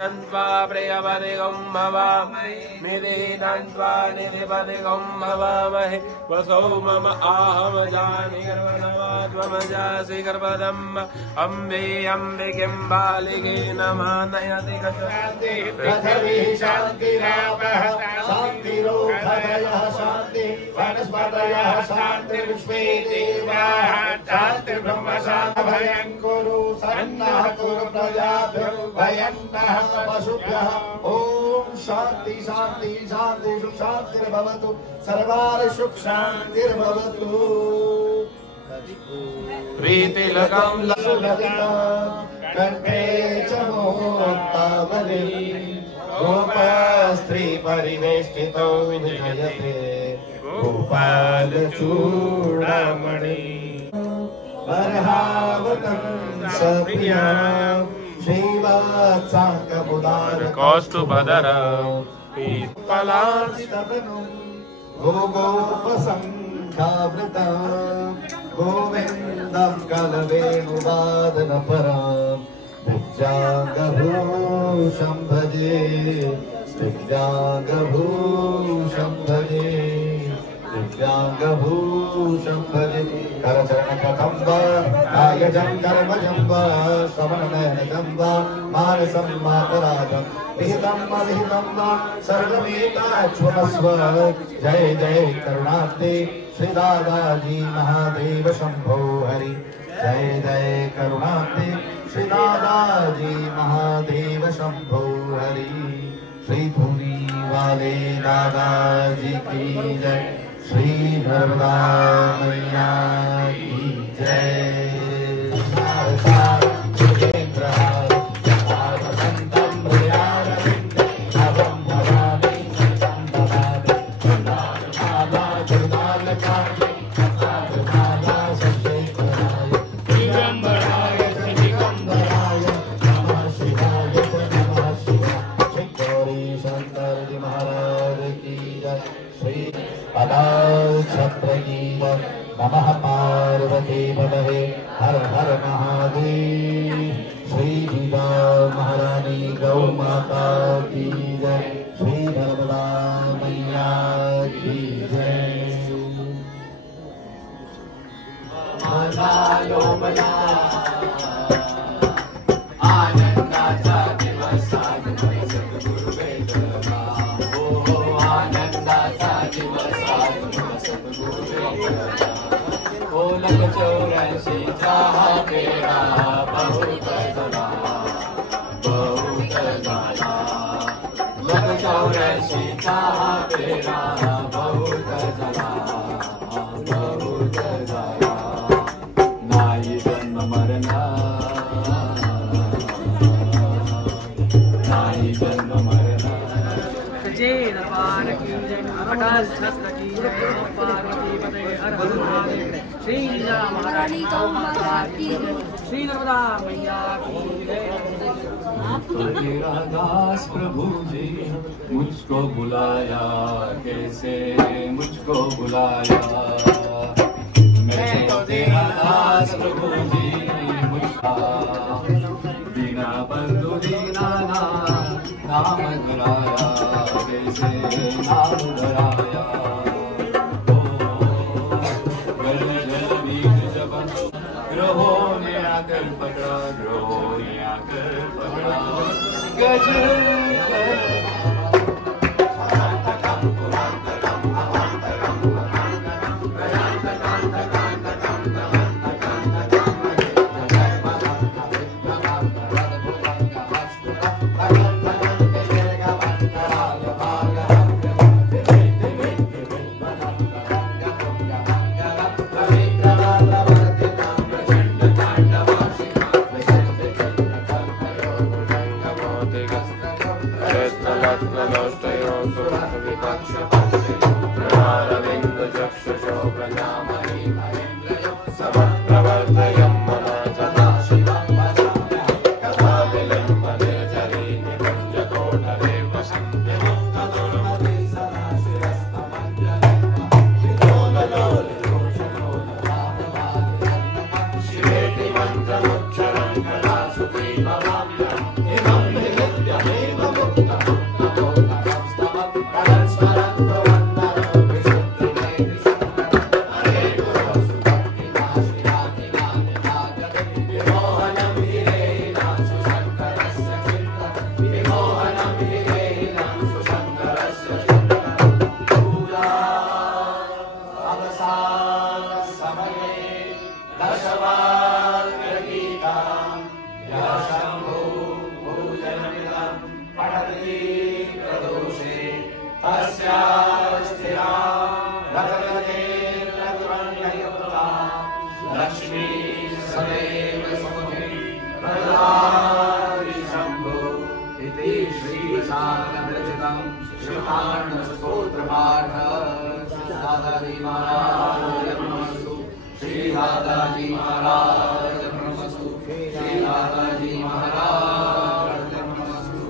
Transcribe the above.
नन्त्वा प्रियपदिगं भवामहे निधिपदिगं भवामहे वसौ मम आहमजानि गर्भनवात्वमजासि गर्भदम् अम्बे अम्बिकिं बालिके नमानयति पृथिवी शान्तिरापः शान्तिरोधयः शान्ति वनस्पतयः शान्ति विश्वे देवाः शान्तिर्ब्रह्म शान्तिर्भयं कुरु सन्नः कुरु प्रजाभ्यो भयन्नः पशुभ्यः ओम शांति शांति शांति सुख शांतिर्भवतु सर्वार सुख शांतिर्भवतु प्रीतिलकं कंठे च मोत्तावली गोपस्त्री परिवेष्टितो विजयते गोपाल चूड़ामणि बर्हावतं सप्रिया कौस्तुभधरा गोगोपसंख्यावृता गोविन्दं कलवेणुवादनपरां दिव्याङ्गभूषं भजे दिव्याङ्गभूषं भजे दिव्याङ्गभूषं भजे करचरणकथं वा कायजं कर्मजं वा श्रवणनयनजं वा मानसं मातरागं विहितं अविहितं वा सर्वमेकाच्छ्वस्व जय जय करुणाब्धे श्री दादाजी महादेव शंभो हरि जय जय करुणाब्धे श्री दादाजी महादेव शंभो हरि श्री धुनी वाले दादाजी की जय श्री नर्मदा मैया की जय नमः पार्वती पतये हर हर महादेव श्री जीवा महारानी गौ माता की जय श्री नर्मदा मैया की जय आनंदाचा दिवस आनंदाचा दिवस लख 84 चाहा तेरा बहुत जला लख 84 चाहा तेरा बहुत जला नाई जन्म मरना नाई जन्म मरना जय दरबार की जय अटल छत्र की जय पार्वती पतये हर हर महादेव श्री राम महारानी गौ माता की जय श्री नर्मदा मैया की जय तेरा दास प्रभु जी मुझको बुलाया कैसे मुझको बुलाया मैं तो तेरा दास प्रभु जी मुझका दीना बंधु दीना नाम धराया कैसे नाम धराया ग्रहों ने आकर पकड़ा ग्रहों ने आकर पकड़ा गजल मंत्रमुच्चरं कदा सुखी भवाम्यहम् इमं हि नित्यम् पठति प्रदोषे तस्या स्थिरा रजते लक्ष्मणयुक्ता लक्ष्मी सदैव सुमुखी प्रदाति शम्भो इति श्रीशास्त्रविरचितं श्रीकाण्डस्तोत्रपाठ दादाजी महाराज नमस्तु श्री दादाजी महाराज नमस्तु श्री दादाजी महाराज नमस्तु।